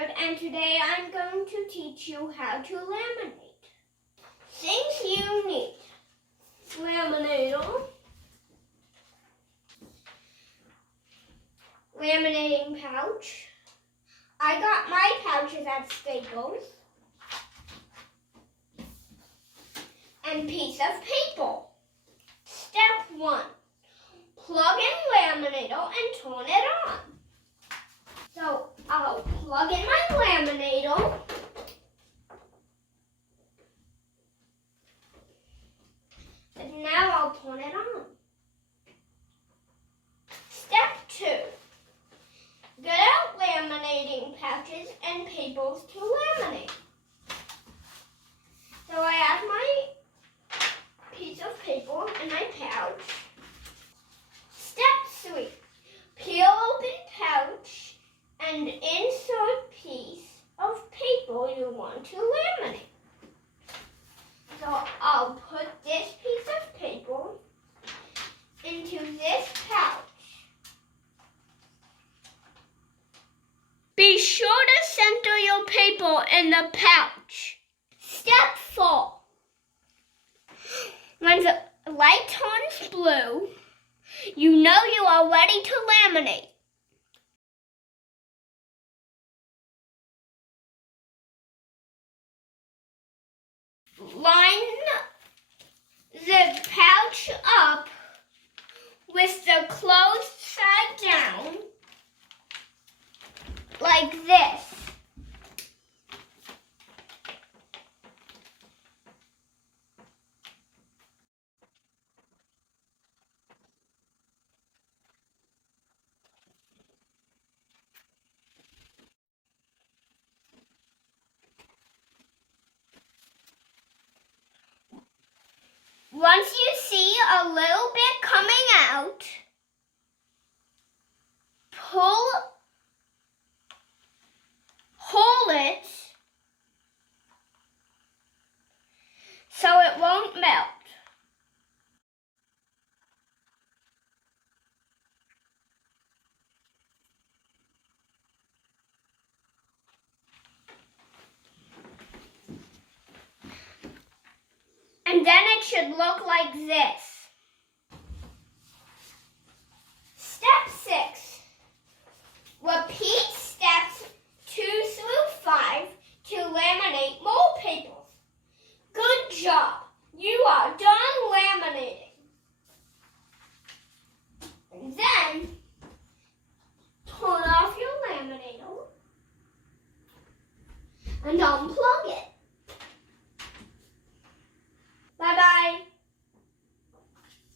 episode, and today I'm going to teach you how to laminate. Things you need: laminator, laminating pouch. I got my pouches at Staples. And piece of paper. Step 1. Plug in laminator and turn it on. So I'll plug in my laminator. And now I'll turn it on. Step 2. Get out laminating pouches and papers to laminate. So I have my piece of paper in my pouch. Step 3. Peel open pouch and insert piece of paper you want to laminate. So I'll put this piece of paper into this pouch. Be sure to center your paper in the pouch. Step 4. When the light turns blue, you know you are ready to laminate. Line the pouch up with the closed side down, like this. Once you see a little bit coming out, hold it so it won't melt. And then it should look like this. Step 6. Repeat steps 2 through 5 to laminate more papers. Good job. You are done laminating. And then turn off your laminator and unplug it.